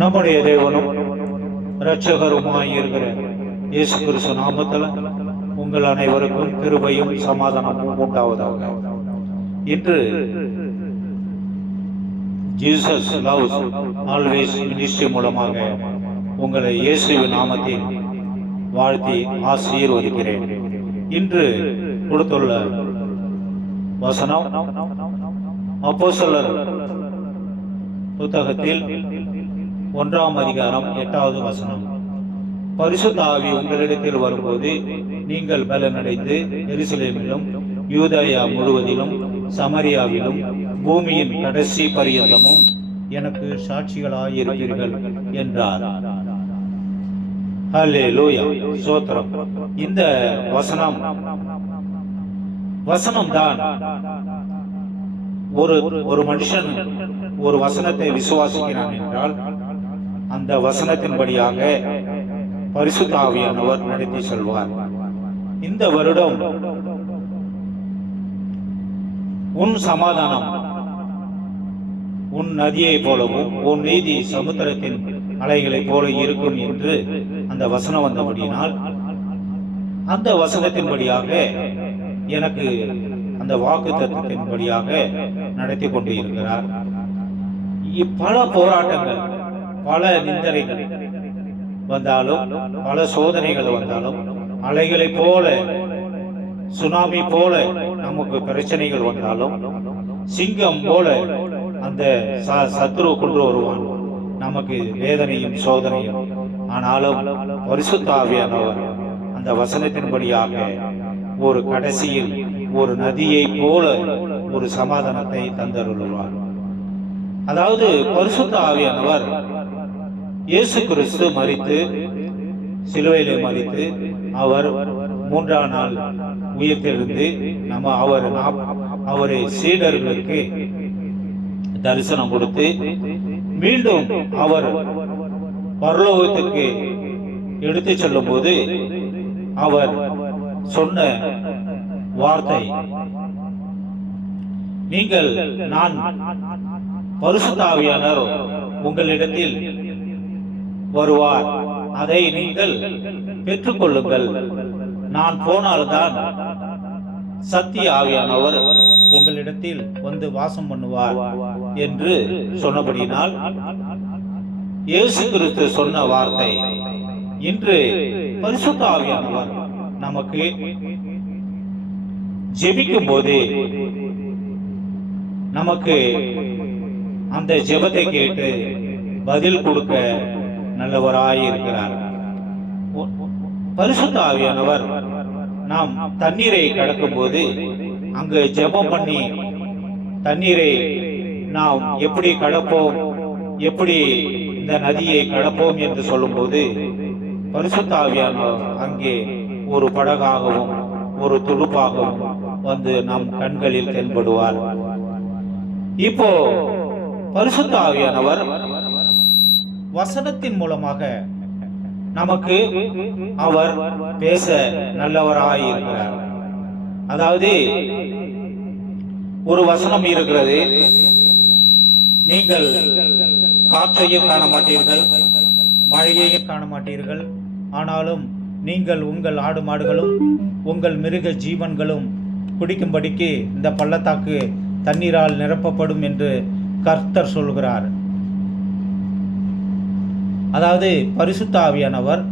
நம்முடைய தேவனும் இரட்சகருமாய் இருக்கிற இயேசு கிறிஸ்து நாமத்தில் உங்கள் அனைவருக்கும் கிருபையும் சமாதானமும் உண்டாவதாக. இன்று ஜீசஸ் லவ்ஸ் ஆல்வேஸ் மினிஸ்ட்ரி மூலமாக உங்களை இயேசுவின் நாமத்தில் வாழ்த்தி ஆசீர்வதிக்கிறேன். இன்று கொடுத்துள்ள வசனம் அப்போஸ்தலர் புத்தகத்தில் 1ஆம் அதிகாரம் 8வது வசனம். பரிசுத்த ஆவி உங்களிடத்தில் வரும்போது நீங்கள் பலனடைந்து எருசலேமிலும் யூதேயா முழுவதிலும் சமரியாவிலும் பூமியின் கடைசி பரியந்தமும் எனக்கு சாட்சிகளாயிருப்பீர்கள் என்றார். ஹல்லேலூயா, ஸ்தோத்திரம். இந்த வசனம் தான் ஒரு மனுஷன் ஒரு வசனத்தை விசுவாசிக்கிறான் என்றால் அந்த வசனத்தின்படியாக பரிசுத்த ஆவியானவர் நடத்தி செல்வார். இந்த வருடம் உன் சமாதானம் உன் நதியை போலவும் உன் நீதி சமுத்திரத்தின் அலைகளை போல இருக்கும் என்று அந்த வசனம் வந்தபடியினால் அந்த வசனத்தின்படியாக எனக்கு அந்த வாக்கு தத்துவத்தின்படியாக நடத்தி கொண்டு இருக்கிறார். பல போராட்டங்கள், பல நிந்தனைகள் வந்தாலும், பல சோதனைகள் வந்தாலும், அலைகளை போல சுனாமி போல நமக்கு பிரச்சனைகள் வந்தாலும், சிங்கம் போல அந்த சத்ரு கொண்டு வருவான் நமக்கு வேதனையும் சோதனையும். ஆனாலும் பரிசுத்த ஆவியானவர் அந்த வசனத்தின்படியாக ஒரு கடைசியில் ஒரு நதியை போல ஒரு சமாதானத்தை தந்தருள்வார். அதாவது பரிசுத்த ஆவியானவர் இயேசு கிறிஸ்து மரித்து சிலுவையிலே மரித்து அவர் 3ஆம் நாள் உயிர்த்தெழுந்து அவரை சீடர்களுக்கு தரிசனம் கொடுத்து மீண்டும் அவர் பரலோகத்துக்கு எடுத்து செல்லும் போது அவர் சொன்ன வார்த்தை, நான் பரிசுத்த ஆவியானவர் உங்களிடத்தில் வருவார், அதை நீங்கள் பெற்றுக்கொள்ளுங்கள். நான் போனால்தான் சத்திய ஆவியானவர் உங்களிடத்தில் வந்து வாசம் பண்ணுவார் என்று சொன்னபடினால் இயேசு கிறிஸ்து சொன்ன வார்த்தை இன்று பரிசுத்த ஆவியானவர் நமக்கு ஜெபிக்கும் போது நமக்கு அந்த ஜெபத்தை கேட்டு பதில் கொடுக்க நல்லவராய் இருக்கிறார். பரிசுத்த ஆவியானவர் நாம் தண்ணீரை கடக்கும் போது அங்கு ஜெபம் பண்ணி தண்ணீரை நாம் எப்படி கடப்போம், எப்படி இந்த நதியை கடப்போம் என்று சொல்லும் போது பரிசுத்த ஆவியானவர் அங்கே ஒரு படகாகவும் ஒரு துடுப்பாகவும் வந்து நம் கண்களில் தென்படுவார். இப்போ பரிசுத்த ஆவியானவர் வசனத்தின் மூலமாக நமக்கு அவர் பேச நல்லவராய் இருக்கிறார். அதாவது ஒரு வசனம் இருக்கிறது, நீங்கள் காற்றையும் காண மாட்டீர்கள், மழையையும் காண மாட்டீர்கள், ஆனாலும் நீங்கள் உங்கள் ஆடு மாடுகளும் உங்கள் மிருக ஜீவன்களும் குடிக்கும்படிக்கு இந்த பள்ளத்தாக்கு தண்ணீரால் நிரப்பப்படும் என்று கர்த்தர் சொல்கிறார். அதாவது பரிசுத்த ஆவியானவர்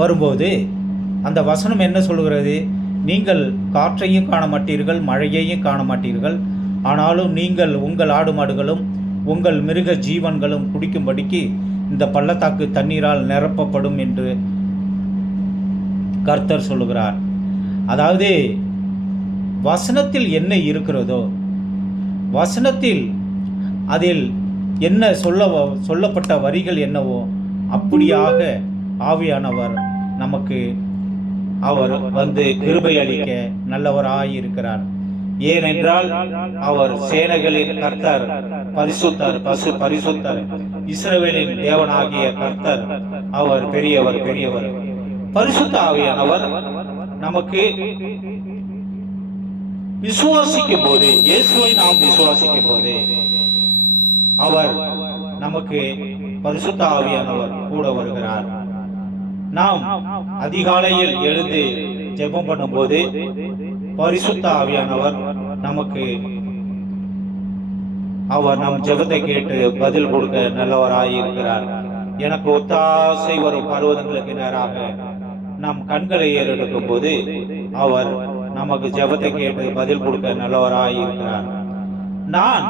வரும்போது அந்த வசனம் என்ன சொல்கிறது? நீங்கள் காற்றையும் காண மாட்டீர்கள், மழையையும் காண மாட்டீர்கள், ஆனாலும் நீங்கள் உங்கள் ஆடு மாடுகளும் உங்கள் மிருக ஜீவன்களும் குடிக்கும்படிக்கு இந்த பள்ளத்தாக்கு தண்ணீரால் நிரப்பப்படும் என்று கர்த்தர் சொல்லுகிறார். அதாவது வசனத்தில் என்ன இருக்கிறதோ, வசனத்தில் அதில் என்ன சொல்லப்பட்ட வரிகள் என்னவோ அப்படியாக ஆவியானவர் நமக்கு அவர் வந்து கிருபை அளிக்க நல்லவராயிருக்கிறார். ஏனென்றால் அவர் சேனைகளின் கர்த்தர், பரிசுத்தர், இஸ்ரவேலின் தேவனாகிய கர்த்தர், அவர் பெரியவர். பரிசுத்த ஆவியானவர் நமக்கு விசுவாசிக்கும் போது, இயேசுவை நாம் விசுவாசிக்கும் போது அவர் நமக்கு பரிசுத்த ஆவியானவர் கூட வருகிறார். நாம் அதிகாலையில் எழுந்து ஜெபம் பண்ணும்போது பரிசுத்த ஆவியானவர் நமக்கு அவர் நம் ஜெபத்தை கேட்டு பதில் கொடுக்க நல்லவராய் இருக்கிறார். எனக்கு ஒத்தாசை வரும் பர்வதங்களுக்கு நேராக நம் கண்களை ஏறெடுக்கும் போது அவர் நமக்கு ஜெபத்தை கேட்டு பதில் கொடுக்க நல்லவராய் இருக்கிறார். நான்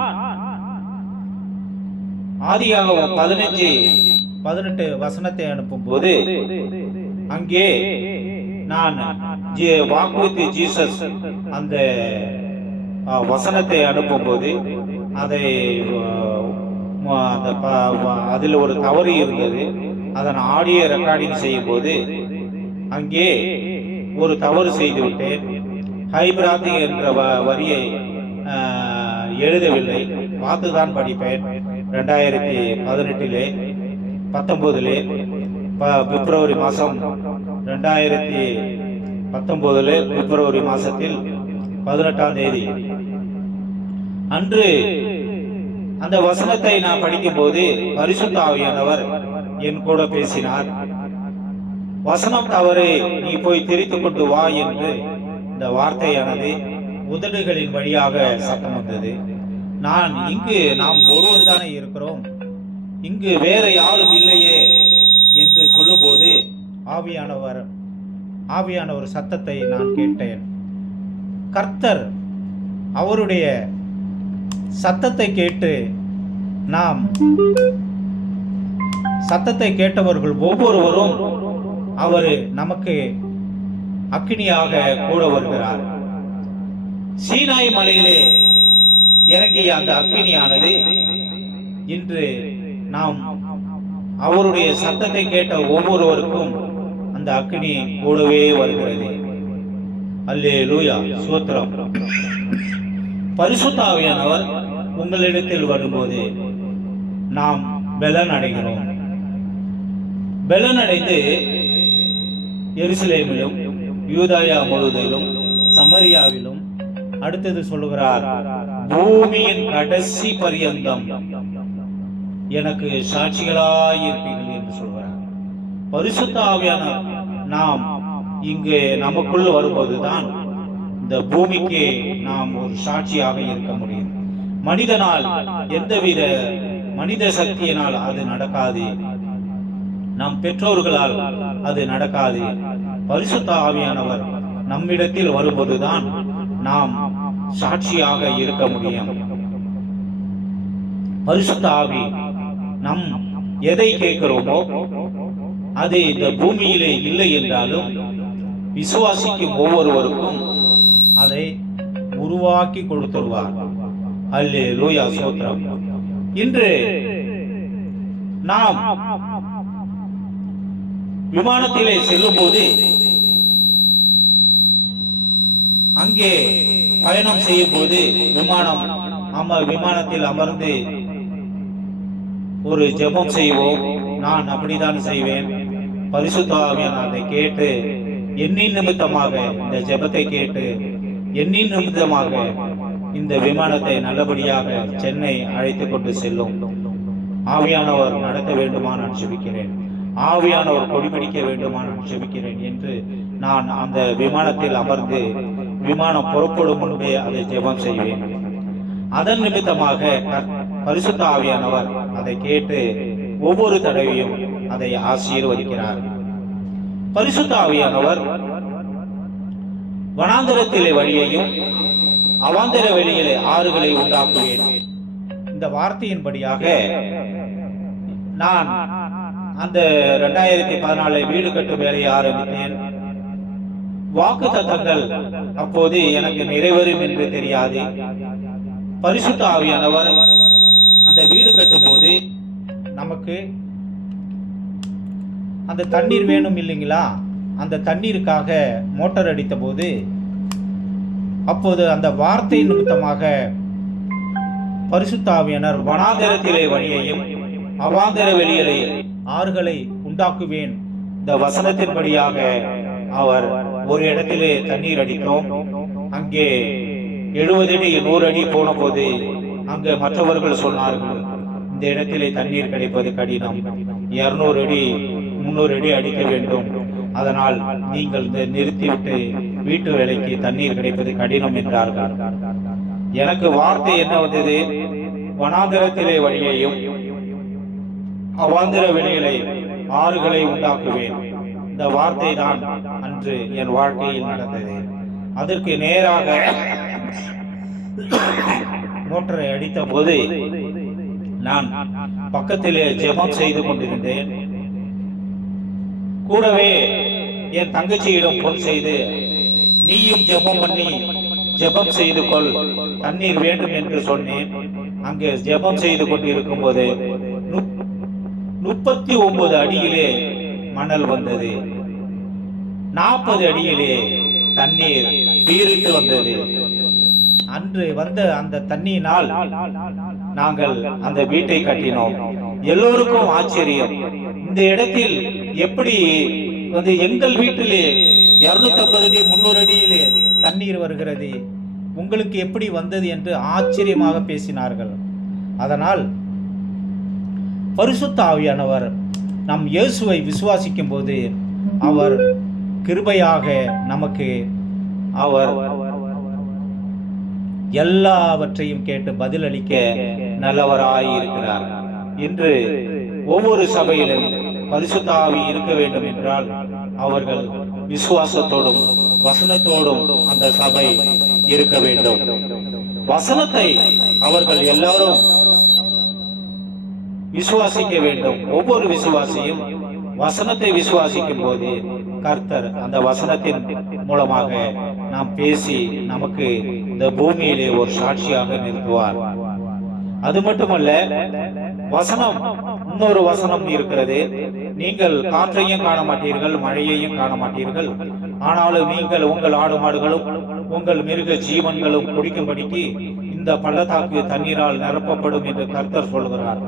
ஆதியாகமம் 15:18 வசனத்தை அனுப்பும் போது அங்கே நான் வாக் வித் ஜீசஸ் அந்த வசனத்தை அனுப்பும் போது அதில் ஒரு தவறு இருந்தது. அதன் ஆடியோ ரெக்கார்டிங் செய்யும் போது அங்கே ஒரு தவறு செய்து விட்டேன். ஹைபிராத்தி என்ற வரியை எழுதவில்லை. பார்த்துதான் படிப்பேன். 2018 19 பிப்ரவரி மாதம் 2019 பிப்ரவரி மாதத்தில் 18ஆம் தேதி அன்று அந்த வசனத்தை நான் படிக்கும் போது பரிசுத்த ஆவியானவர் என் கூட பேசினார். வசனம் தவறு, நீ போய் திரித்து கொண்டு வா என்று இந்த வார்த்தையானது உதடுகளின் வழியாக சத்தம் வந்தது. நாம் ஒருவர் தானே இருக்கிறோம், இங்கு வேற யாரும் இல்லையே என்று சொல்லும்போது ஆவியானவர் சத்தத்தை நான் கேட்டேன். கர்த்தர் அவருடைய சத்தத்தை கேட்டு நாம் சத்தத்தை கேட்டவர்கள் ஒவ்வொருவரும் அவர் நமக்கு அக்கினியாக கூட வருகிறார். சீனாய் மலையிலே இறங்கிய அந்த அக்கினியானது இன்று நாம் அவருடைய சத்தத்தை கேட்ட ஒவ்வொருவருக்கும் அந்த அக்கினி கூடவே வருகிறது. அல்லேலூயா, ஸ்தோத்திரம். பரிசுத்த ஆவியானவர் உங்களிடத்தில் வரும்போது நாம் பலன் அடைகிறோம். பலன் அடைந்து எருசலேமிலும் யூதாயா முழுவதிலும் சமரியாவிலும் அடுத்தது சொல்லுகிறார், பூமியின் கடைசி பரியந்தம் எனக்கு சாட்சிகளாயிருப்பீர்கள் என்று சொல்கிறார். பரிசுத்த ஆவியானவர் நாம் இங்கு நமக்குள் வரும்போதுதான் இந்த பூமிக்கு நாம் ஒரு சாட்சியாக இருக்க முடியும். மனிதனால் எந்தவித மனித சக்தியினால் அது நடக்காது. நம் பெற்றோர்களால் அது நடக்காது. பரிசுத்த ஆவியானவர் நம்மிடத்தில் வரும்போதுதான் நாம் சாட்சியாக இருக்க முடியும். பரிசுத்த ஆவி நம் எதை கேட்கிறோமோ அது இந்த பூமியிலே இல்லை என்றாலும் விசுவாசிக்கும் ஒவ்வொருவருக்கும் அதை உருவாக்கி கொடுத்துருவார். அல்லேலூயா, ஸ்தோத்திரம். இன்று நாம் விமானத்திலே செல்லும் போது அங்கே பயணம் செய்யும் போது விமானத்தில் அமர்ந்து ஒரு ஜெபம் செய்வோம். நான் அப்படித்தான் செய்வேன். பரிசுத்த ஆவியானவர் அதை கேட்டு என்னின் நிமித்தமாக இந்த ஜெபத்தை கேட்டு என்னின் நிமித்தமாக இந்த விமானத்தை நல்லபடியாக சென்னை அழைத்து கொண்டு செல்லும். ஆவியானவர் நடத்த வேண்டுமா நான் ஜெபிக்கிறேன், ஆவியானவர் கொடிபிடிக்க வேண்டுமா நான் ஜெபிக்கிறேன் என்று நான் அந்த விமானத்தில் அமர்ந்து விமானம் புறப்படும் முன்பே அதை ஜெபம் செய்வேன். அதன் நிமித்தமாக பரிசுத்த ஆவியானவர் அதை கேட்டு ஒவ்வொரு தடவையும் அதை ஆசீர்வதிக்கிறார். பரிசுத்த ஆவியானவர் வனாந்தரத்திலே வழியையும் அவாந்தர வெளியிலே ஆறுகளை உண்டாக்குவேன். இந்த வார்த்தையின்படியாக நான் அந்த 2014 வீடு கட்டும் வேலையை ஆரம்பித்தேன். வாக்கு தத்தங்கள் அப்போது எனக்கு நிறைவேறும் என்று தெரியாது. பரிசுத்த ஆவியானவர் அந்த வீடு கட்டும் போது நமக்கு அந்த தண்ணீர் வேணும் இல்லைங்களா, அந்த தண்ணீருக்காக மோட்டார் அடித்த போது அப்போது அந்த வார்த்தை நிமித்தமாக பரிசுத்த ஆவியானவர் வனாந்தரத்திலே வழியையும் அவாந்தர வெளியிலே ஆறுகளை உண்டாக்குவேன். இந்த வசனத்தின்படியாக அவர் ஒரு இடத்திலே தண்ணீர் அடித்தோம். அங்கே 70 அடி 100 அடி போன போது அங்கே மற்றவர்கள் சொன்னார்கள், இந்த இடத்திலே தண்ணீர் கிடைப்பது கடினம், 200 அடி 300 அடி அடிக்க வேண்டும், அதனால் நீங்கள் நிறுத்திவிட்டு வீட்டு வேலைக்கு தண்ணீர் கிடைப்பது கடினம் என்றார்கள். எனக்கு வார்த்தை என்ன வந்தது? வனாந்திரத்திலே வழியையும் அவாந்திர வெளிகளை ஆறுகளை உண்டாக்குவேன். இந்த வார்த்தை தான் அன்று என் வாழ்க்கையில் நடந்தது. அதற்கு நேராக மோட்டரை அடித்த போது நான் பக்கத்திலே ஜெபம் செய்து கொண்டிருந்தேன். கூடவே என் தங்கச்சியிடம் போன் செய்து, நீயும் ஜெபம் பண்ணி ஜெபம் செய்து கொள், தண்ணீர் வேண்டும் என்று சொன்னேன். அங்கே ஜெபம் செய்து கொண்டிருக்கும் போது 39 அடியிலே மணல் வந்தது, 40 அடியிலே தண்ணீர் பீரிட்டு வந்தது. அன்று வந்த அந்த தண்ணீரினால் நாங்கள் அந்த வீட்டை கட்டினோம். எல்லோருக்கும் ஆச்சரியம், இந்த இடத்தில் எப்படி எங்கள் வீட்டிலே 250 அடி 300 அடியிலே தண்ணீர் வருகிறது, உங்களுக்கு எப்படி வந்தது என்று ஆச்சரியமாக பேசினார்கள். அதனால் பரிசுத்த ஆவியானவர் நம் இயேசுவை விசுவாசிக்கும் போது அவர் கிருபையாக நமக்கு அவர் எல்லாவற்றையும் கேட்டு பதிலளிக்க நல்லவராய் இருக்கிறார். இன்று ஒவ்வொரு சபையிலும் பரிசுத்த ஆவி இருக்க வேண்டும் என்றால் அவர்கள் விசுவாசத்தோடும் வசனத்தோடும் அந்த சபை இருக்க வேண்டும். வசனத்தை அவர்கள் எல்லாரும் விசுவாசிக்க வேண்டும். ஒவ்வொரு விசுவாசியும் வசனத்தை விசுவாசிக்கும் போது கர்த்தர் அந்த வசனத்தின் மூலமாக நாம் பேசி நமக்கு இந்த பூமியிலே ஒரு சாட்சியாக நிறுத்துவார். அது மட்டுமல்ல, வசனம் இன்னொரு வசனம் இருக்கிறது. நீங்கள் காற்றையும் காண மாட்டீர்கள், மழையையும் காண மாட்டீர்கள், ஆனாலும் நீங்கள் உங்கள் ஆடு மாடுகளும் உங்கள் மிருக ஜீவன்களும் குடிக்கும்படிக்கு இந்த பள்ளத்தாக்கு தண்ணீரால் நிரப்பப்படும் என்று கர்த்தர் சொல்கிறார்.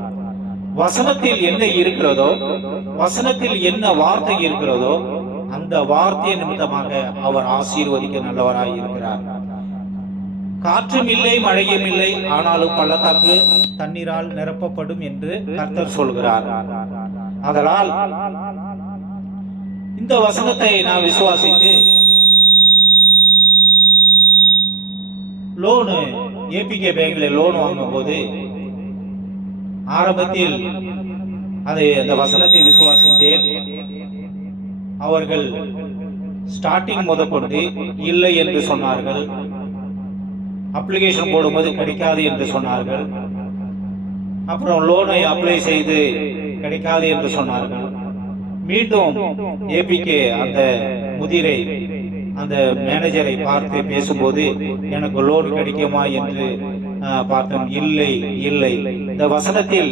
வசனத்தில் என்ன இருக்கிறதோ, வசனத்தில் என்ன வார்த்தை இருக்கிறதோ அந்த வார்த்தை நிமித்தமாக அவர் ஆசீர்வதிக்க நல்லவராய் இருக்கிறார். காற்றும் இல்லை மழையும் இல்லை, ஆனாலும் பள்ளத்தாக்கு தண்ணீரால் நிரப்பப்படும் என்று கர்த்தர் சொல்கிறார். அதனால் இந்த வசனத்தை நான் விசுவாசித்து லோனு ஏபிகே பேங்க்ல லோன் வாங்கும் போது ஆரம்பத்தில் அந்த வசனத்தை விசுவாசித்தேன். அவர்கள் ஸ்டார்டிங் முதற்கொண்டு இல்லை என்று சொன்னார்கள், அப்ளிகேஷன் போடும்போது கிடைக்காது என்று சொன்னார்கள், அப்புறம் லோனை அப்ளை செய்து கிடைக்காது என்று சொன்னார்கள். மீண்டும் ஏபிகே அந்த முதிரை அந்த மேனேஜரை பார்த்து பேசும்போது எனக்கு லோன் கிடைக்குமா என்று பார்த்தோம். இல்லை இல்லை, இந்த வசனத்தில்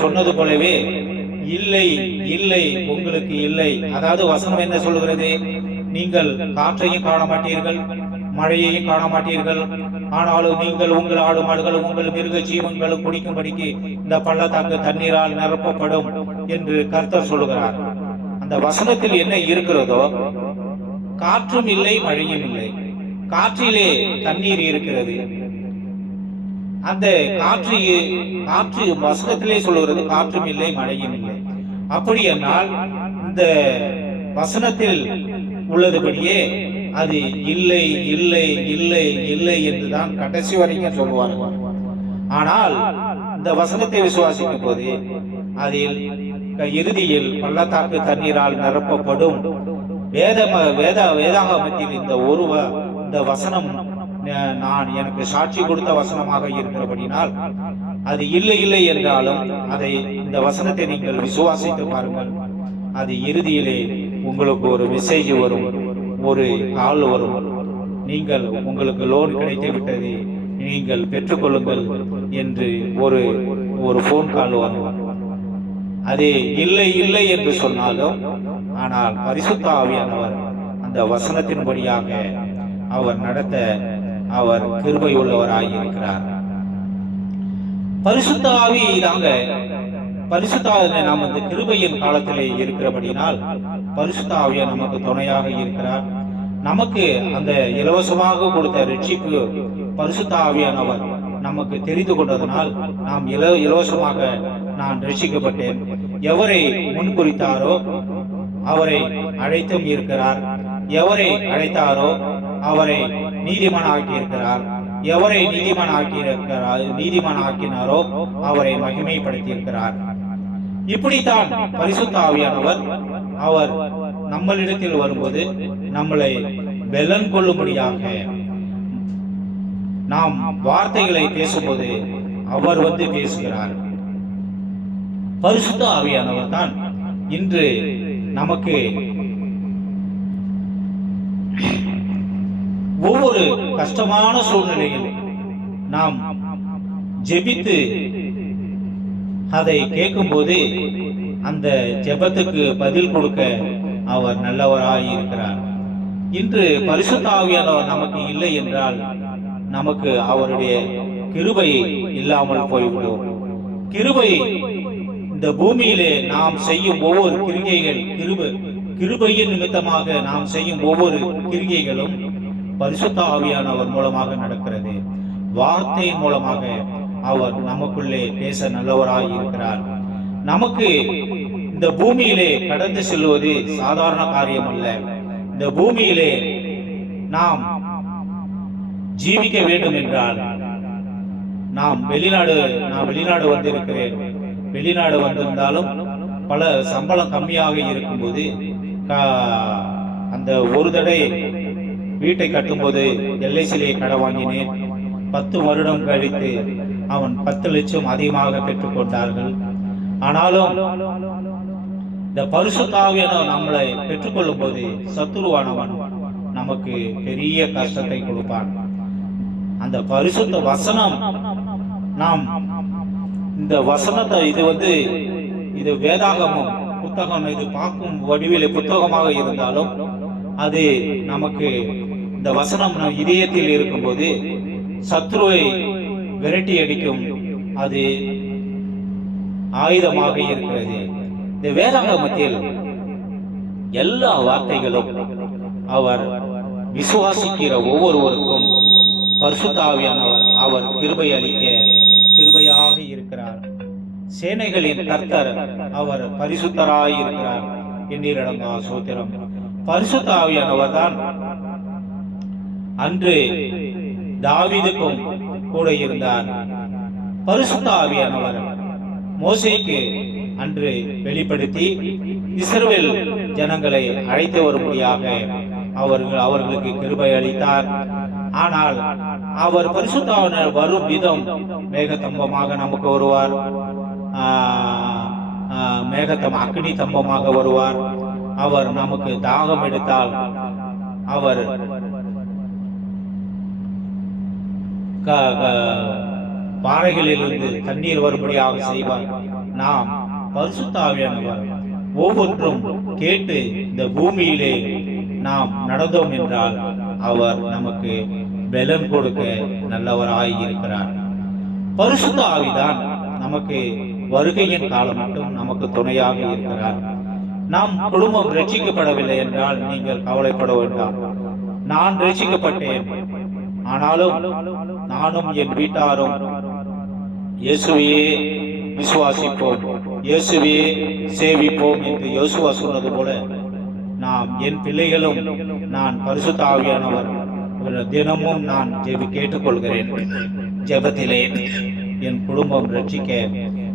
சொன்னது போலவே இல்லை இல்லை, உங்களுக்கு இல்லை. அதாவது வசனம் என்ன சொல்கிறது? நீங்கள் காற்றையும் காண மாட்டீர்கள், மழையையும் காண மாட்டீர்கள், ஆனாலும் நீங்கள் உங்கள் ஆடு மாடுகளும் உங்கள் மிருக ஜீவன்களும் குடிக்கும்படிக்கு இந்த பள்ளத்தாக்கு தண்ணீரால் நிரப்பப்படும் என்று கர்த்தர் சொல்லுகிறார். அந்த வசனத்தில் என்ன இருக்கிறதோ, காற்றும் இல்லை மழையும் இல்லை, காற்றிலே தண்ணீர் இருக்கிறது. அந்த காற்று வசனத்திலே சொல்லுகிறது காற்றும் இல்லை மழையும் இல்லை. அப்படி என்றால் இந்த வசனத்தில் உள்ளதுபடியே அது இல்லை இல்லை இல்லை இல்லை என்றுதான் கடைசி வரைக்கும் சொல்லுவார்கள். ஆனால் இந்த வசனத்தை விசுவாசிக்கும் போது அதில் இறுதியில் பள்ளத்தாக்கு தண்ணீரால் நிரப்பப்படும். வேதாகமத்தில் இந்த வசனம் நான் எனக்கு சாட்சி கொடுத்த வசனமாக இருக்கிறபடினால் அது இல்லை இல்லை என்றாலும் அதை இந்த வசனத்தை நீங்கள் விசுவாசித்து பாருங்கள். அது இறுதியிலே உங்களுக்கு ஒரு மெசேஜ் வரும், ஒரு கால் வரும், நீங்கள் உங்களுக்கு லோன் கிடைத்து விட்டது, நீங்கள் பெற்றுக்கொள்ளுங்கள் என்று ஒரு போன் கால் வரும். அது இல்லை இல்லை என்று சொன்னாலும் ஆனால் பரிசுத்த ஆவியானவர் அந்த வசனத்தின்படியாக அவர் நடத்த அவர் கிருபை உள்ளவராய் இருக்கிறார். பரிசுத்த ஆவி தாங்க பரிசுத்த ஆவியை நாம் அந்த கிருபையின் காலத்திலே இருக்கிறபடினால் பரிசுத்த ஆவியா நமக்கு துணையாக இருக்கிறார். நமக்கு அந்த இலவசமாக கொடுத்த ரட்சிப்பு பரிசுத்த ஆவியானவர் நமக்கு தெரிந்து கொண்டதனால் நாம் இலவசமாக நான் ரட்சிக்கப்பட்டேன். எவரை முன்குறித்தாரோ அவரை அழைத்தும் இருக்கிறார், எவரை அழைத்தாரோ அவரை நீதிமானாக்கி இருக்கிறார், எவரை நீதிமான் ஆக்கினாரோ அவரை மகிமைப்படுத்தி இருக்கிறார். இப்படித்தான் பரிசுத்த ஆவியானவர் அவர் நம்மளிடத்தில் வரும்போது நம்மளை பலன் கொள்ளும்படியாக நாம் வார்த்தைகளை பேசும்போது அவர் வந்து பேசுகிறார். பரிசுத்த ஆவியானவர் தான் இன்று நமக்கு ஒவ்வொரு கஷ்டமான சூழ்நிலையில் நாம் ஜெபித்து அதை கேட்கும் போது அந்த ஜெபத்துக்கு பதில் கொடுக்க அவர் நல்லவராய் இருக்கிறார். இன்று பரிசுத்த ஆவியானவர் நமக்கு இல்லை என்றால் நமக்கு அவருடைய கிருபை இல்லாமல் போய்விடும். கிருபை இந்த பூமியிலே நாம் செய்யும் ஒவ்வொரு கிருபையின் நிமித்தமாக நாம் செய்யும் ஒவ்வொரு கிரிகைகளும் பரிசுத்த ஆவியானவர் மூலமாக நடக்கிறது. வார்த்தையின் மூலமாக அவர் நமக்குள்ளே பேச நல்லவராய் இருக்கிறார். நமக்கு இந்த பூமியிலே கடந்து செல்வது சாதாரண காரியம் அல்ல. இந்த பூமியிலே நாம் ஜீவிக்க வேண்டும் என்றால் நான் வெளிநாடு வந்திருக்கிறேன். வெளிநாடு வந்திருந்தாலும் பல சம்பளம் கம்மியாக இருக்கும்போது அந்த ஒரு தடவை வீட்டை கட்டும்போது எல்ஐசியிலே கடை வாங்கினேன். 10 வருடம் கழித்து அவன் 10 லட்சம் அதிகமாக பெற்றுக்கொண்டார்கள். ஆனாலும் இந்த பரிசுத்த ஆவியானவர் நம்மளை பெற்றுக்கொள்ளும் போது சத்துருவானவன் நமக்கு பெரிய கஷ்டத்தை கொடுப்பான். அந்த பரிசுத்த வசனம் நாம் இந்த வசனத்தை இது வேதாகமம் புத்தகம், இது பார்க்கும் வடிவிலே புத்தகமாக இருந்தாலும் அது நமக்கு இந்த வசனம் நம் இதயத்தில் இருக்கும்போது சத்ருவை விரட்டி அடிக்கும் அது ஆயுதமாக இருக்கிறது. இந்த வேதாகமத்தில் எல்லா வார்த்தைகளும் அவர் விசுவாசிக்கிற ஒவ்வொருவருக்கும் பரிசுத்த ஆவியானவர் அவர் கிருபை அளிக்க கிருபையாக இருக்கிறார். சேனைகளின் கர்த்தர் அவர் பரிசுத்தராய் இருக்கிறார். எண்ணிலடங்கா சோத்திரம். பரிசுத்த ஆவியானவர் தான் அன்று தாவீதுக்கும் கூட இருந்தார். பரிசுத்த ஆவியானவர் மோசேக்கு அன்று வெளிப்படுத்தி இஸ்ரவேல் ஜனங்களை அழைத்து வரும்படியாக அவர்களுக்கு கிருபை அளித்தார். ஆனால் அவர் பரிசுத்த ஆவியானவர் வரும் விதம் மேகத்தம்பமாக நமக்கு வருவார், அக்னி தம்பமாக வருவார். அவர் நமக்கு தாகம் எடுத்தால் அவர் பாறைகளிலிருந்து தண்ணீர் வரும்படியாக செய்வார். நாம் பரிசுத்த ஆவியானவர் ஒவ்வொன்றும் கேட்டு இந்த பூமியிலே நாம் நடந்தோம் என்றால் அவர் நமக்கு பலன் கொடுக்க நல்லவராய் இருக்கிறார். பரிசுத்த ஆவிதான் நமக்கு வருகையின் காலம் மட்டும் நமக்கு துணையாக இருக்கிறார். நாம் குடும்பம் ரட்சிக்கப்படவில்லை என்றால் நீங்கள் கவலைப்பட வேண்டாம். நான் ரட்சிக்கப்பட்டேன், ஆனாலும் நானும் என் வீட்டாரும் இயேசுவையே விசுவாசிப்போம், இயேசுவையே சேவிப்போம் என்று யோசுவா சொன்னது போல நாம் என் பிள்ளைகளும் நான் பரிசுத்த ஆவியானவர் தினமும் நான் கேட்டுக்கொள்கிறேன். ஜெபத்திலே என் குடும்பம் ரட்சிக்க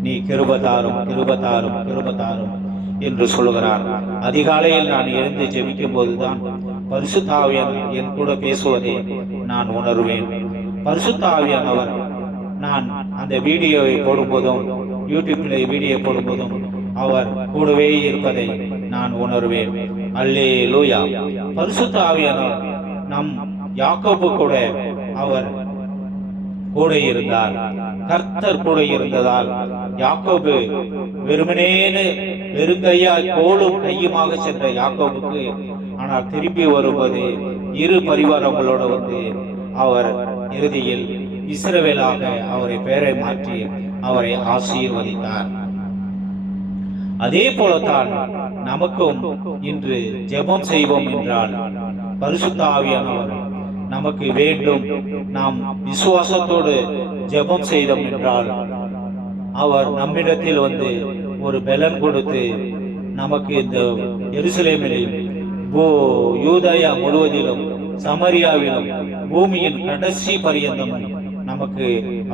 நீ கிருபதாரும் கிருபதாரும் கிருபதாரும் என்று சொல்கிறார். அதிகாலையில் நான் எழுந்து ஜெபிக்கும் போதுதான் பரிசுத்த ஆவியானவர் என் கூட பேசுவதை நான் உணர்வேன். பரிசுத்த ஆவியானவர் நான் அந்த வீடியோவை போடும்போதும் யூடியூப்ல வீடியோ போடும்போதும் அவர் கூடவே இருப்பதை நான் உணர்வேன். அல்லேலூயா. பரிசுத்த ஆவியானவர் நம் யாக்கோபு கூட அவர் கூட இருந்தார். கர்த்தர் கூட இருந்ததால் யாக்கோபு வெறுங்கையாய் கோலும் கையுமாக சென்ற யாக்கோபுக்கு ஆனால் திரும்பி வரும்போது 2 பரிவாரங்களோடு வந்து அவர் இறுதியில் இஸ்ரவேலாக அவரை பெயரை மாற்றி அவரை ஆசீர்வதித்தார். அதே போலத்தான் நமக்கும் இன்று ஜெபம் செய்வோம் என்றால் பரிசுத்த ஆவியானவர் நமக்கு வேண்டும். நாம் விசுவாசத்தோடு ஜெபம் செய்தோம் என்றால் அவர் நம்மிடத்தில் வந்து ஒரு பலன் கொடுத்து நமக்கு இந்த எருசலேமிலும் யூதயா முழுவதிலும் சமரியாவிலும் பூமியின் கடைசி பரியந்தம் நமக்கு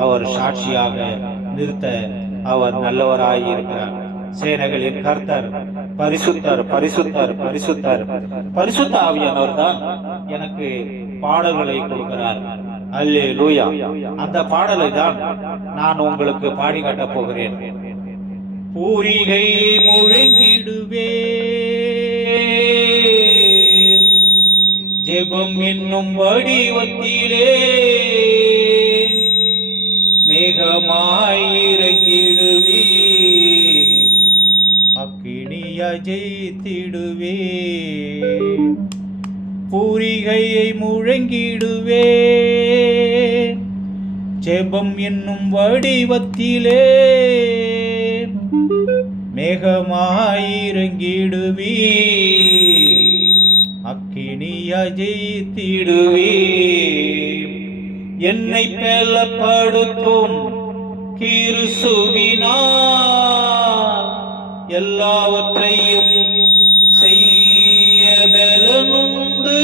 அவர் சாட்சியாக நிறுத்த அவர் நல்லவராய் இருக்கிறார். சேனைகளின் கர்த்தர் பரிசுத்தர் பரிசுத்தர் பரிசுத்தர். பரிசுத்த ஆவியானவர் தான் எனக்கு பாடல்களை கொடுக்கிறார். அல்லேலூயா. அந்த பாடலை தான் நான் உங்களுக்கு பாடி காட்டப் போகிறேன். பூரிகை முழங்கிடுவே ஜெபம் என்னும் வடிவத்திலே மேகமாயிரங்கிடுவே அக்கினிய ஜெயித்திடுவே. பூரிகையை முழங்கிடுவே ஜெபம் என்னும் வடிவத்திலே மேகமாயிரங்கிடுவே அக்கினிய ஜெயித்திடுவே. என்னை பலப்படுத்தும் கிறிஸ்துவினால் எல்லாவற்றையும் செய்ய பலனுண்டு.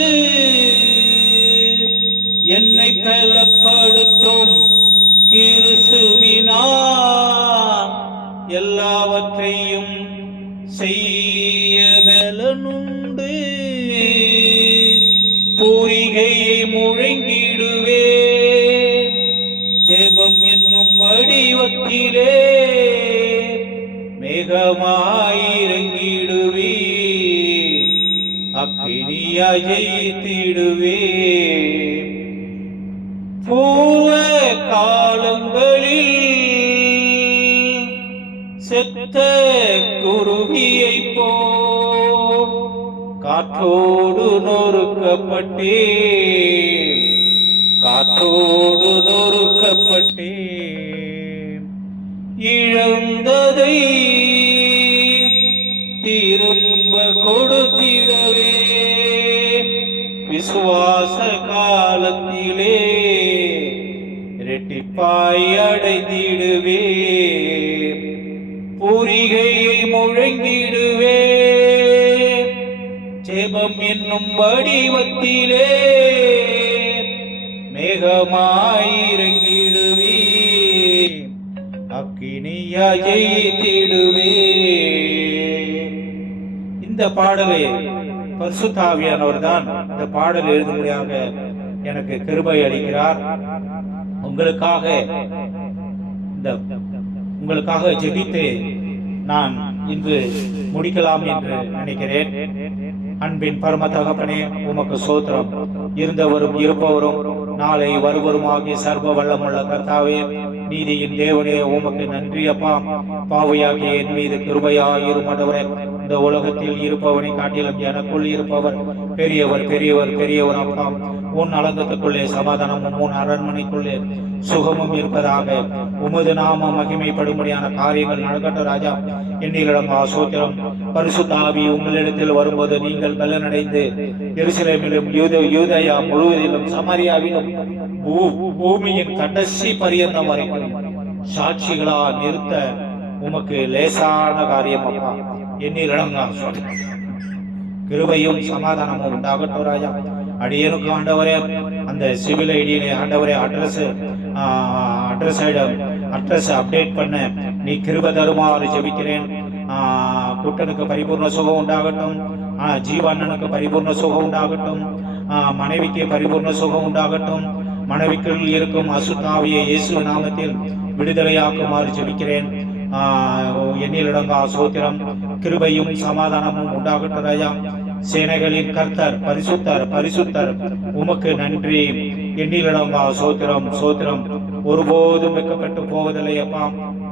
என்னை பலப்படுத்தும் கிறிஸ்துவினால் எல்லாவற்றையும் செய்ய பலனுண்டு. பூரிகையை முழங்கிடுவே ஜெபம் என்னும் வடிவத்திலே மேகமாயிரங்கிடுவே அக்கினிய ஜெயித்திடுவே. பூர்வ காலங்களில் செத்த குருவியை போ காற்றோடு நொறுக்கப்பட்டே காற்றோடு நொறுக்கப்பட்டே இழந்ததை திரும்ப கொடுத்திடவே விசுவாச காலத்திலே இரட்டிப்பாய் அடைந்திடுவே. பூரிகையை முழங்கிடுவே ஜெபம் என்னும் வடிவத்திலே மேகமாயிரங்கிடுவே அக்கினிய ஜெயித்திடுவே. இந்த பாடலை பரிசுத்த ஆவியானவர் தான் இந்த பாடல் எழுதும்படியாக எனக்கு கிருபை அளிக்கிறார். உங்களுக்காக ஜெபித்து நான் இன்று முடிக்கலாம் என்று நினைக்கிறேன். அன்பின் பரம தகப்பனே, உமக்கு சோத்திரம். இருந்தவரும் இருப்பவரும் நாளை வருவருமாகிய சர்வ வல்லமுள்ள கர்த்தாவே, நீதியின் தேவனே, உமக்கு நன்றி அப்பா. பாவையாகிய என் மீது கிருபையாயிரும் ஆண்டவரே. இந்த உலகத்தில் இருப்பவனை காட்டிலும் எனக்குள் இருப்பவர் பெரியவர் பெரியவர் பெரியவர் அப்பா. உன் அலங்கத்துக்குள்ளே சமாதானமும் உன் அரண்மனைக்குள்ளே சுகமும் இருப்பதாக. உமது நாம மகிமைப்படும்படியான காரியங்கள் நடக்கட்டும் ராஜா. எண்ணிலிடம் சோத்திரம். பரிசுத்த ஆவி உங்களிடத்தில் வரும்போது நீங்கள் பலனடைந்து எருசலேமிலும் யூதயா முழுவதிலும் சமாரியாவிலும் பூமியின் கடைசி பரியந்தம் வரைக்கும் சாட்சிகளா நிறுத்த உமக்கு லேசான காரியம் அப்பா. எண்ணிலிடம் கிருபையும் சமாதானமும் உண்டாகட்டும் ராஜா. அடியனுக்கு ஆண்டவரே அந்த சிவில் ஐடியிலே ஆண்டவரே அட்ரஸ் அப்டேட் பண்ண நீ கிருபை தருமாறு ஜெபிக்கிறேன். குட்டனுக்கு பரிபூர்ண சுகம் உண்டாகட்டும். ஜீவண்ணனுக்கு பரிபூர்ண சுகம் உண்டாகட்டும். மனைவிக்கு பரிபூர்ண சுகம் உண்டாகட்டும். மனைவிக்குள் இருக்கும் அசுத்தாவியை இயேசு நாமத்தில் விடுதலையாக்குமாறு ஜெபிக்கிறேன். எண்ணிலடங்கா சோத்திரம். கிருபையும் சமாதானமும் உண்டாகட்டும் ராஜா. சேனைகளின் கர்த்தர் பரிசுத்தர் பரிசுத்தர், உமக்கு நன்றி. எண்ணிலடங்கா சோத்திரம் சோத்திரம். ஒருபோதும் வெட்கப்பட்டு போவதில்லை அப்பா.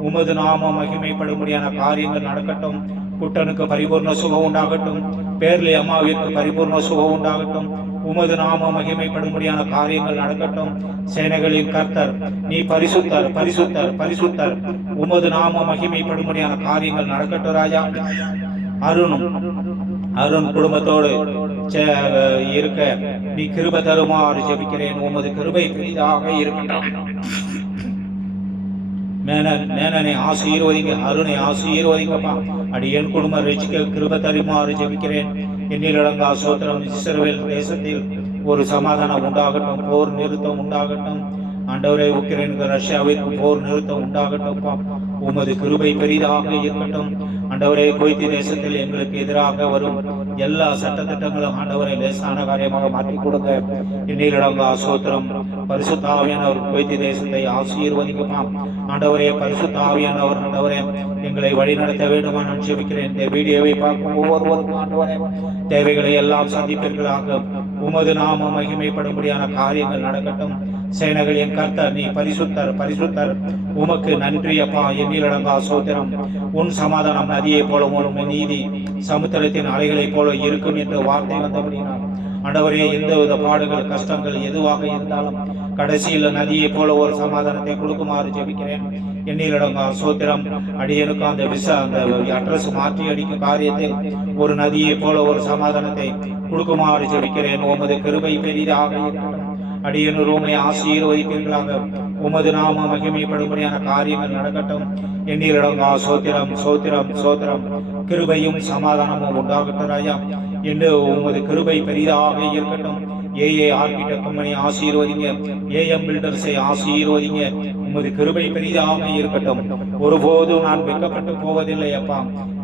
உமது நாம மகிமைப்படும்படியான காரியங்கள் நடக்கட்டும். குட்டனுக்கு பரிபூர்ண சுகம் உண்டாகட்டும். பேர்லி அம்மாவிற்கு பரிபூர்ண சுகம் உண்டாகட்டும். உமது நாம மகிமைப்படும்படியான காரியங்கள் நடக்கட்டும். சேனைகளின் கர்த்தர் நீ பரிசுத்தர் பரிசுத்தர் பரிசுத்தர். உமது நாம மகிமைப்படும்படியான காரியங்கள் நடக்கட்டும் ராஜா. அருண் குடும்பத்தோடு இருக்க நீ கிருபை தருமாறு ஜெபிக்கிறேன். உமது கிருபை பெரிதாக இருக்கட்டும். மேனனை ஆசீர்வதிங்க, அருணை ஆசீர்வதிங்கப்பா. அடியேன் குடும்ப ரட்சிக்க கிருபை தருமாறு ஜெபிக்கிறேன். எண்ணிலடங்கா சோத்திரம். இஸ்ரவேல் தேசத்தில் ஒரு சமாதானம் உண்டாகட்டும், போர் நிறுத்தம் உண்டாகட்டும். ஆண்டவரே, உக்ரைனுக்கு ரஷ்யாவிற்கு போர் நிறுத்தம் உண்டாகட்டும். உமது கிருபை பெரிதாக இருக்கட்டும். ஆண்டவரே, குவைத் தேசத்தில் எங்களுக்கு எதிராக வரும் எல்லா சட்டத்திட்டங்களும் ஆண்டவரை லேசான காரியமாக மாற்றிக் கொடுங்க. இன்னிலடங்கா சோத்திரம். பரிசுத்த ஆவியானவர் குவைத் தேசத்தை ஆசீர்வதிக்குமா. ஆண்டவரே, பரிசுத்த ஆவியானவர் ஆண்டவரே எங்களை வழி நடத்த வேண்டுமா நான் ஜெபிக்கிறேன். இந்த வீடியோவை பார்க்கும் ஒவ்வொருவருக்கும் ஆண்டவரே தேவைகளை எல்லாம் சந்திப்பீர்களாக. உமது நாமம் மகிமைப்படும்படியான காரியங்கள் நடக்கட்டும். சேனைகளின் கர்த்தர், நீ பரிசுத்தர், பரிசுத்தர். உமக்கு நன்றி அப்பா. எண்ணிலடங்கா சோத்திரம். உன் சமாதானம் நதியை போல, உன் நீதி சமுத்திரத்தின் அலைகளை போல இருக்கும் என்று வார்த்தை வந்தபடினால் ஆண்டவரே, எந்தவித பாடுகள் கஷ்டங்கள் எதுவாக இருந்தாலும் கடைசியில் நதியை போல ஒரு சமாதானத்தை கொடுக்குமாறு ஜெபிக்கிறேன். எண்ணிலடங்கா சோத்திரம். அடியனுக்கு அந்த அட்ரஸ் மாற்றி அடிக்கும் காரியத்தில் ஒரு நதியை போல ஒரு சமாதானத்தை கொடுக்குமாறு ஜெபிக்கிறேன். உமது கிருபை பெரிதாக இருக்கட்டும். அடியனு ரூமை ஆசீர்வதிப்பீர்களாக. உமது நாம மகிமைப்படும்படியான காரியங்கள் நடக்கட்டும். எண்ணிலடங்கா சோத்திரம், சோத்திரம், சோத்திரம். கிருபையும் சமாதானமும் உண்டாகட்டும் ராஜா. என்று உமது கிருபை பெரிதாக இருக்கட்டும். ஏஏ ஆர்கிடெக்ட் கம்பெனி ஆசீர்வதிங்க. ஏஎம் பில்டர்ஸை ஆசீர்வதிங்க. உமது கிருபை பெரிதாக இருக்கட்டும். ஒருபோதும் நான் வெட்கப்பட்டு போவதில்லை அப்பா.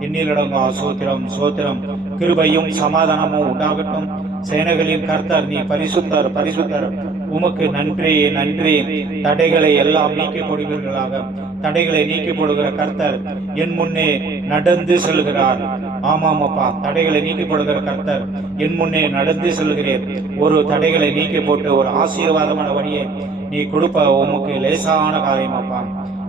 எண்ணிலடங்கா சோத்திரம், சோத்திரம். கிருபையும் சமாதானமும் உண்டாகட்டும். சேனைகளின் கர்த்தர், நீ பரிசுத்தர், பரிசுத்தர். உமக்கு நன்றி, நன்றி. தடைகளை எல்லாம் நீக்கி போடுவீர்களாக. தடைகளை நீக்கி போடுகிற கர்த்தர் என் முன்னே நடந்து செல்கிறார். ஆமாம் அப்பா, தடைகளை நீக்கி போடுகிற கர்த்தர் என் முன்னே நடந்து செல்கிறேன். ஒரு தடைகளை நீக்கி போட்டு ஒரு ஆசீர்வாதமான வழியை நீ கொடுப்ப உமக்கு லேசான காரியம் அப்பா.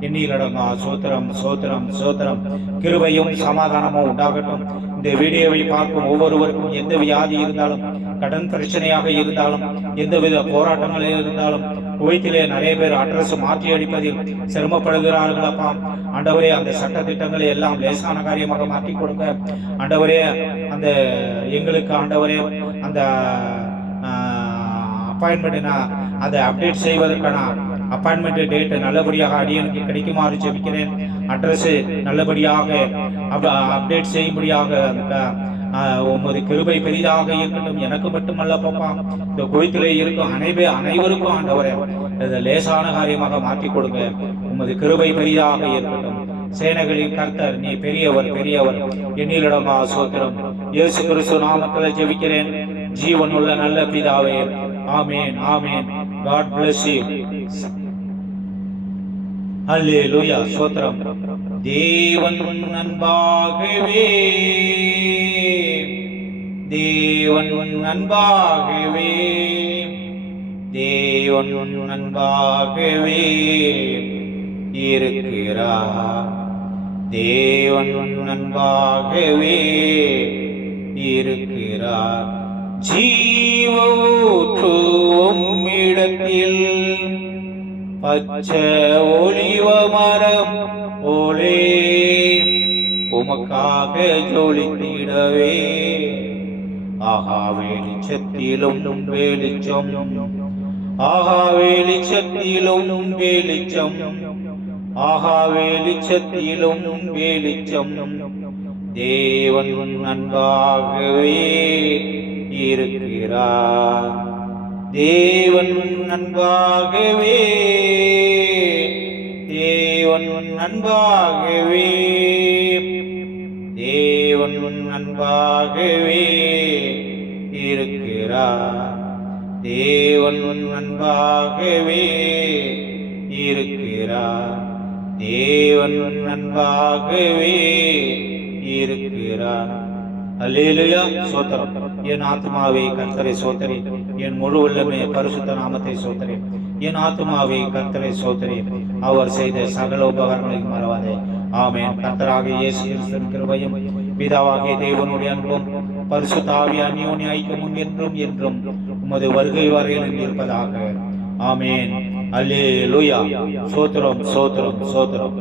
எண்ணிலடங்கா சோத்திரம், சோத்திரம், சோத்திரம். கிருபையும் சமாதானமும் உண்டாகட்டும். இந்த வீடியோவை பார்க்கும் ஒவ்வொருவருக்கும் எந்த வியாதி இருந்தாலும், கடன் பிரச்சனையாக இருந்தாலும், எந்தவித போராட்டங்கள் இருந்தாலும், குவைத்திலே நிறைய பேர் அட்ரஸ் மாற்றி அடிப்பதில் சிரமப்படுகிறார்கள் அப்பா. ஆண்டவரே, அந்த சட்ட திட்டங்களை எல்லாம் லேசான காரியமாக மாற்றி கொடுங்க ஆண்டவரே. அந்த எங்களுக்கு ஆண்டவரே அந்த அப்பாயின்மெண்ட் அதை அப்டேட் செய்வதற்கான அப்பாயின்மெண்ட் டேட் நல்லபடியாக அடியனுக்கு கிடைக்குமாறு ஜெபிக்கிறேன். அட்ரஸ் நல்லபடியாக அப்டேட் செய்யும்படியாக உமது கிருபை பெரிதாக இருக்கட்டும். எனக்கு மட்டுமல்ல பாப்பா, இந்த குவைத்திலே இருக்கும் அனைவருக்கும் ஆண்டவரே லேசான காரியமாக மாற்றி கொடுங்க. உமது கிருபை பெரிதாக இருக்கட்டும். சேனைகளின் கர்த்தர், நீ பெரியவர், பெரியவர். எண்ணிலடங்கா சோத்திரம். இயேசு கிறிஸ்து நாமத்தில் ஜெபிக்கிறேன் ஜீவனுள்ள நல்ல பிதாவே. ஆமென், ஆமென். God bless you. அல்லேலூயா, சோத்திரம். தேவன் அன்பாகவே, தேவன் அன்பாகவே, தேவன் அன்பாகவே இருக்கிறார். தேவன் அன்பாகவே இருக்கிறார். ஜீவ ஊற்றும் இடத்தில் பச்சை ஒலிவ மரம் போலே உமக்காக ஜொலித்திடவே. ஆஹா வெளிச்சத்திலும் வெளிச்சம், ஆஹா வெளிச்சத்திலும் வெளிச்சம், ஆஹா வெளிச்சத்திலும் வெளிச்சம். தேவன் அன்பாகவே இருக்கிறார். தேவன் அன்பாகவே, தேவன் அன்பாகவே, தேவன் அன்பாகவே இருக்கிறார். தேவன் அன்பாகவே இருக்கிறார். தேவன் அன்பாகவே இருக்கிறார். அல்லேலூயா, சோத்திரம். என் ஆத்மாவே கர்த்தரை சோத்தரே. என் முழு உள்ளமே பரிசுத்த நாமத்தை சோத்தரே. என் ஆத்மாவே கர்த்தரை சோத்தரே. அவர் செய்த சகல உபகாரங்களையும் மறவாதே. ஆமென். கர்த்தராகிய இயேசு கிறிஸ்துவின் கிருபையும் பிதாவாகிய தேவனுடைய அன்பும் பரிசுத்த ஆவியின் அந்யோன்ய ஐக்கியமும் என்றும் என்றும் உமது வருகை வரையில் இருப்பதாக. ஆமென். அல்லேலூயா, சோத்திரம், சோத்திரம், சோத்திரம்.